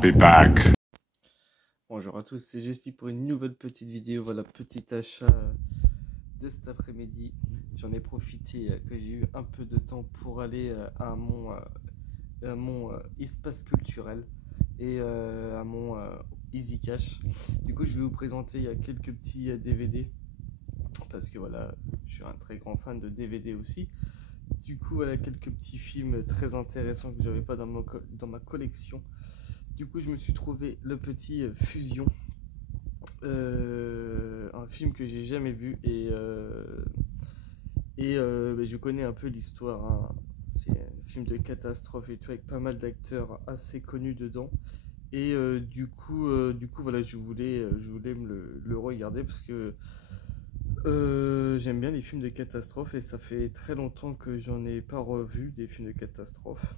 be back. Bonjour à tous, c'est Jessie pour une nouvelle petite vidéo. Voilà, petit achat de cet après-midi. J'en ai profité que j'ai eu un peu de temps pour aller à mon espace culturel et à mon Easy Cash. Du coup, je vais vous présenter quelques petits DVD parce que voilà, je suis un très grand fan de DVD aussi. Du coup, voilà quelques petits films très intéressants que j'avais pas dans ma collection. Du coup, je me suis trouvé le petit Fusion, un film que j'ai jamais vu et je connais un peu l'histoire. Hein. C'est un film de catastrophe et tout avec pas mal d'acteurs assez connus dedans. Et du coup, voilà, je voulais le regarder parce que j'aime bien les films de catastrophe et ça fait très longtemps que j'en ai pas revu des films de catastrophe.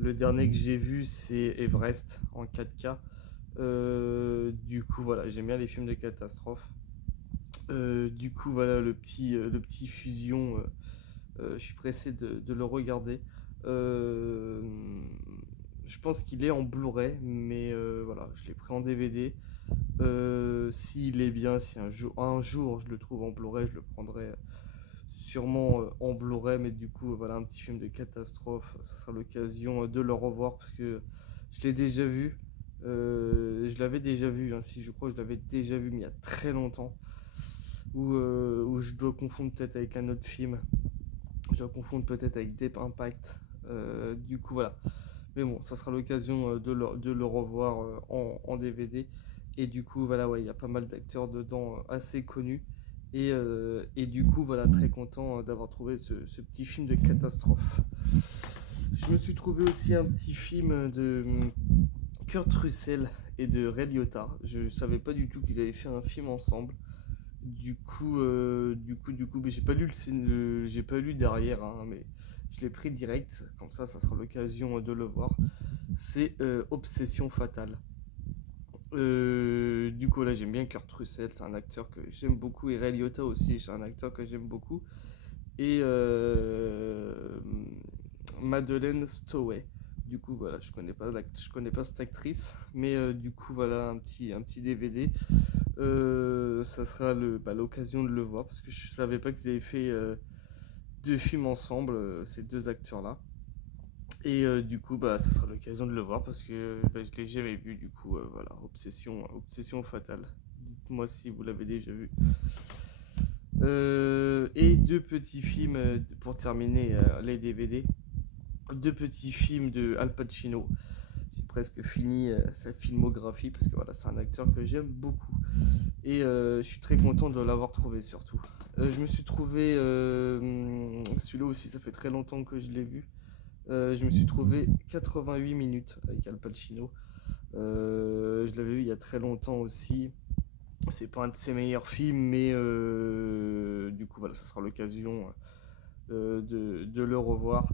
Le dernier que j'ai vu, c'est Everest en 4K. Du coup, voilà, j'aime bien les films de catastrophe. Du coup, voilà le petit Fusion. Je suis pressé de le regarder. Euh, je pense qu'il est en Blu-ray, mais voilà, je l'ai pris en DVD. S'il est bien, si un jour je le trouve en Blu-ray, je le prendrai sûrement en Blu-ray, mais du coup, voilà, un petit film de catastrophe, ça sera l'occasion de le revoir parce que je l'ai déjà vu. Je l'avais déjà vu, hein, si je crois que je l'avais déjà vu, mais il y a très longtemps. Ou je dois confondre peut-être avec un autre film. Je dois confondre peut-être avec Deep Impact. Du coup, voilà. Mais bon, ça sera l'occasion de le revoir en DVD. Et du coup, voilà, ouais, il y a pas mal d'acteurs dedans assez connus. Et du coup, voilà, très content d'avoir trouvé ce petit film de catastrophe. Je me suis trouvé aussi un petit film de Kurt Russell et de Ray Liotta. Je savais pas du tout qu'ils avaient fait un film ensemble. Du coup, mais j'ai pas lu derrière, hein, mais je l'ai pris direct. Comme ça sera l'occasion de le voir. C'est Obsession fatale. Du coup, là, j'aime bien Kurt Russell, c'est un acteur que j'aime beaucoup, et Ray Liotta aussi, c'est un acteur que j'aime beaucoup. Et Madeleine Stowey. Du coup, voilà, je connais pas cette actrice, mais du coup, voilà un petit DVD. Ça sera l'occasion de le voir parce que je savais pas qu'ils avaient fait deux films ensemble, ces deux acteurs-là. Et du coup, ça sera l'occasion de le voir parce que je l'ai jamais vu. Du coup, voilà, Obsession fatale. Dites-moi si vous l'avez déjà vu. Et deux petits films pour terminer les DVD. Deux petits films de Al Pacino. J'ai presque fini sa filmographie parce que voilà, c'est un acteur que j'aime beaucoup. Et je suis très content de l'avoir trouvé surtout. Je me suis trouvé celui-là aussi, ça fait très longtemps que je l'ai vu. Je me suis trouvé 88 minutes avec Al Pacino. Je l'avais vu il y a très longtemps aussi. C'est pas un de ses meilleurs films, mais du coup, voilà, ça sera l'occasion de le revoir.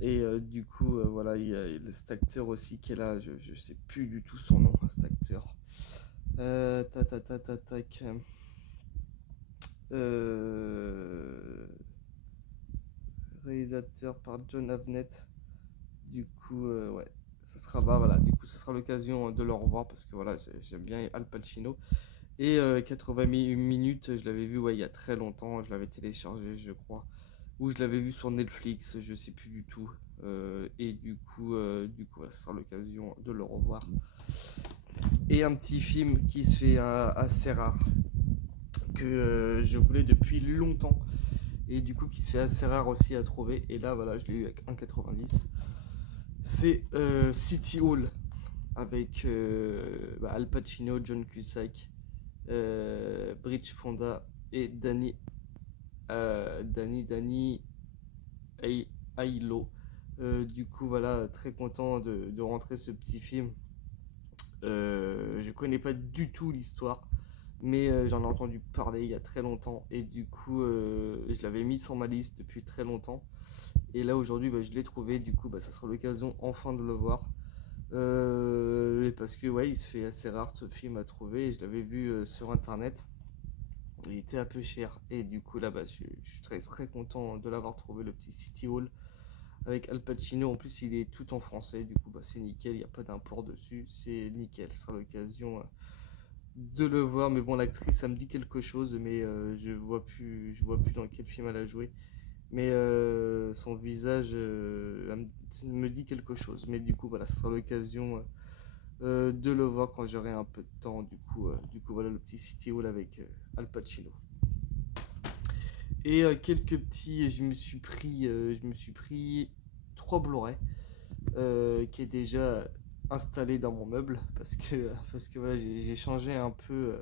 Et du coup, voilà, il y a cet acteur aussi qui est là. Je sais plus du tout son nom, cet acteur. Tac. Réalisateur par John Avnet. Du coup, ouais, ça sera voilà. Du coup, ça sera l'occasion de le revoir parce que voilà, j'aime bien Al Pacino. Et 80 minutes, je l'avais vu ouais, il y a très longtemps. Je l'avais téléchargé, je crois, ou je l'avais vu sur Netflix, je sais plus du tout. Et du coup, voilà, ça sera l'occasion de le revoir. Et un petit film qui se fait assez rare que je voulais depuis longtemps et du coup qui se fait assez rare aussi à trouver, et là voilà, je l'ai eu avec 1,90. C'est City Hall avec Al Pacino, John Cusack, Bridge Fonda et Danny Aiello. Du coup voilà, très content de rentrer ce petit film. Je connais pas du tout l'histoire, mais j'en ai entendu parler il y a très longtemps et du coup je l'avais mis sur ma liste depuis très longtemps, et là aujourd'hui je l'ai trouvé. Du coup ça sera l'occasion enfin de le voir, parce que ouais, il se fait assez rare ce film à trouver, et je l'avais vu sur internet, il était un peu cher, et du coup là je suis très très content de l'avoir trouvé, le petit City Hall avec Al Pacino. En plus, il est tout en français, du coup, bah, c'est nickel, il n'y a pas d'import dessus, c'est nickel. Ce sera l'occasion de le voir. Mais bon, l'actrice, ça me dit quelque chose, mais je vois plus dans quel film elle a joué. Mais son visage me dit quelque chose. Mais du coup, voilà, ce sera l'occasion de le voir quand j'aurai un peu de temps. Du coup voilà le petit City Hall avec Al Pacino. Et quelques petits, je me suis pris 3 Blu-ray qui est déjà installé dans mon meuble parce que voilà, j'ai changé un peu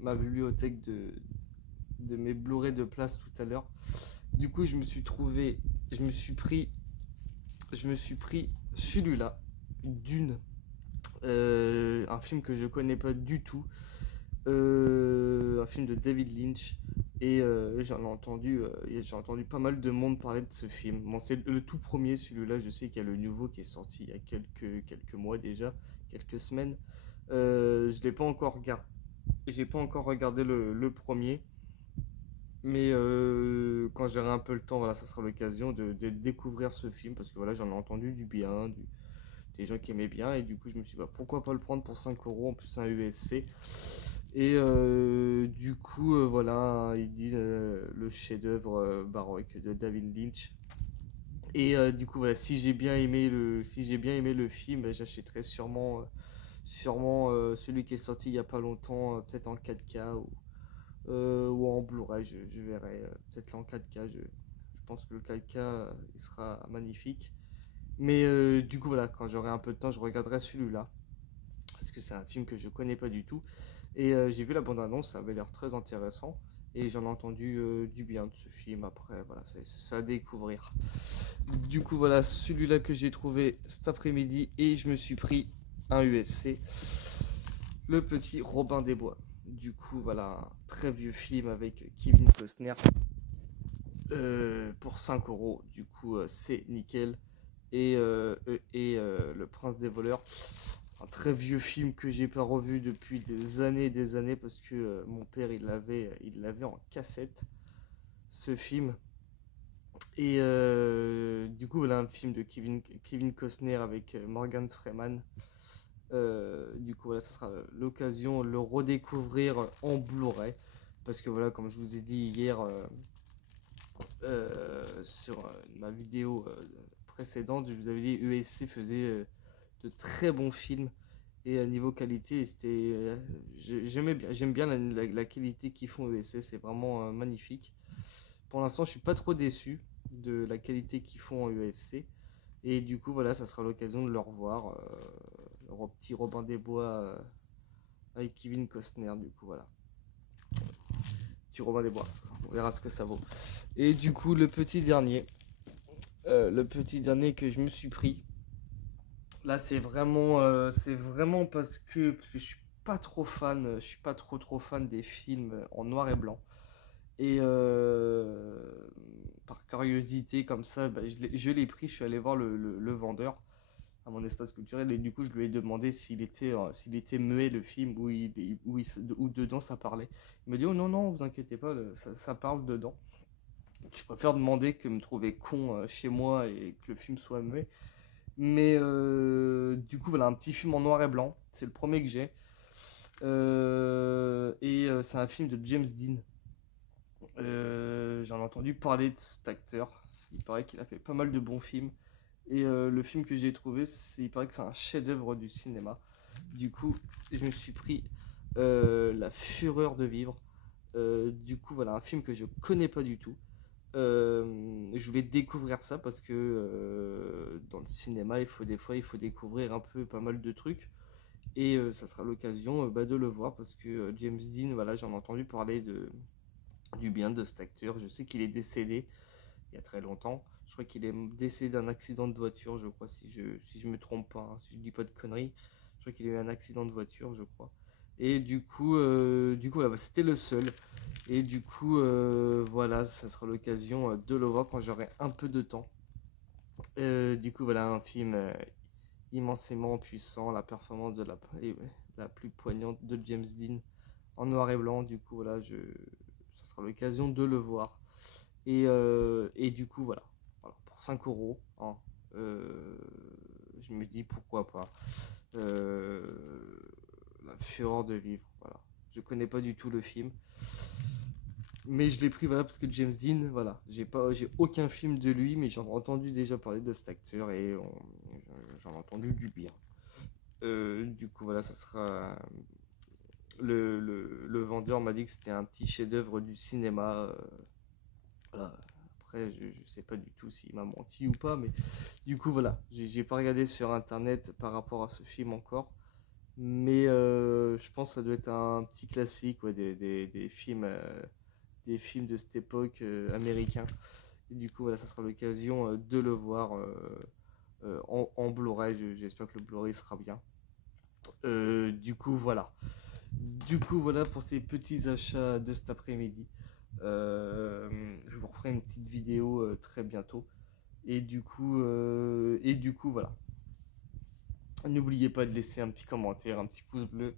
ma bibliothèque de mes Blu-ray de place tout à l'heure. Du coup, je me suis pris, je me suis pris celui-là, Dune, un film que je connais pas du tout, un film de David Lynch. Et j'ai entendu pas mal de monde parler de ce film. Bon, c'est le tout premier, celui-là. Je sais qu'il y a le nouveau qui est sorti il y a quelques mois déjà, quelques semaines. Je l'ai pas encore regardé. J'ai pas encore regardé le premier. Mais quand j'aurai un peu le temps, voilà, ça sera l'occasion de découvrir ce film parce que voilà, j'en ai entendu du bien, des gens qui aimaient bien et du coup je me suis dit bah, pourquoi pas le prendre pour 5 euros, en plus c'est un USC. Et du coup voilà, ils disent le chef-d'œuvre baroque de David Lynch. Et du coup voilà, si j'ai bien aimé le film, bah, j'achèterai sûrement celui qui est sorti il y a pas longtemps, peut-être en 4K ou en Blu-ray, je verrai. Peut-être en 4K, je pense que le 4K il sera magnifique. Mais du coup, voilà, quand j'aurai un peu de temps, je regarderai celui-là. Parce que c'est un film que je connais pas du tout. Et j'ai vu la bande-annonce, ça avait l'air très intéressant. Et j'en ai entendu du bien de ce film. Après, voilà, c'est à découvrir. Du coup, voilà, celui-là que j'ai trouvé cet après-midi. Et je me suis pris un USC. Le petit Robin des Bois. Du coup, voilà, un très vieux film avec Kevin Costner. Pour 5 euros. Du coup, c'est nickel. Le Prince des voleurs, un très vieux film que j'ai pas revu depuis des années parce que mon père il l'avait en cassette ce film. Et du coup voilà un film de Kevin Costner avec Morgan Freeman. Du coup voilà, ça sera l'occasion de le redécouvrir en Blu-ray parce que voilà, comme je vous ai dit hier sur ma vidéo précédente, je vous avais dit USC faisait de très bons films et niveau qualité, j'aime bien la qualité qu'ils font ESC, c'est vraiment magnifique. Pour l'instant, je suis pas trop déçu de la qualité qu'ils font en UFC et du coup voilà, ça sera l'occasion de le revoir, le petit Robin des Bois avec Kevin Costner, du coup voilà. Petit Robin des Bois, on verra ce que ça vaut. Et du coup le petit dernier que je me suis pris. Là, c'est vraiment parce que je suis pas trop fan, je suis pas trop fan des films en noir et blanc. Et par curiosité comme ça, bah, je l'ai pris, je suis allé voir le vendeur à mon espace culturel et du coup je lui ai demandé s'il était muet le film où dedans ça parlait. Il m'a dit oh non non, vous inquiétez pas, ça parle dedans. Je préfère demander que me trouver con chez moi et que le film soit muet. Mais du coup, voilà, un petit film en noir et blanc. C'est le premier que j'ai. C'est un film de James Dean. J'en ai entendu parler de cet acteur. Il paraît qu'il a fait pas mal de bons films. Et le film que j'ai trouvé, il paraît que c'est un chef-d'œuvre du cinéma. Du coup, je me suis pris La Fureur de vivre. Du coup, voilà, un film que je connais pas du tout. Je voulais découvrir ça parce que dans le cinéma, des fois, il faut découvrir un peu pas mal de trucs. Et ça sera l'occasion bah, de le voir parce que James Dean, voilà, j'en ai entendu parler du bien de cet acteur. Je sais qu'il est décédé il y a très longtemps. Je crois qu'il est décédé d'un accident de voiture, je crois, si je me trompe pas, hein, si je dis pas de conneries. Je crois qu'il a eu un accident de voiture, je crois. Et du coup voilà, bah, c'était le seul. Et du coup, voilà, ça sera l'occasion de le voir quand j'aurai un peu de temps. Du coup, voilà, un film immensément puissant, la performance la plus poignante de James Dean en noir et blanc. Du coup, voilà, ça sera l'occasion de le voir. Et du coup, voilà. Voilà, pour 5 euros, hein, euh, je me dis pourquoi pas. La fureur de vivre, voilà. Je connais pas du tout le film, mais je l'ai pris voilà parce que James Dean, voilà, j'ai aucun film de lui, mais j'en ai entendu déjà parler de cet acteur et j'en ai entendu du bien. Du coup, voilà, ça sera le vendeur m'a dit que c'était un petit chef-d'œuvre du cinéma. Voilà. Après, je sais pas du tout s'il m'a menti ou pas, mais du coup, voilà, j'ai pas regardé sur internet par rapport à ce film encore. Mais je pense que ça doit être un petit classique, ouais, des films de cette époque américains. Et du coup, voilà, ça sera l'occasion de le voir en Blu-ray. J'espère que le Blu-ray sera bien. Du coup, voilà. Du coup, voilà pour ces petits achats de cet après-midi. Je vous referai une petite vidéo très bientôt. Et du coup, voilà. N'oubliez pas de laisser un petit commentaire, un petit pouce bleu,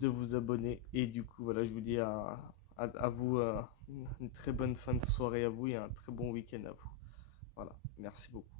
de vous abonner. Et du coup, voilà, je vous dis à vous une très bonne fin de soirée à vous et un très bon week-end à vous. Voilà, merci beaucoup.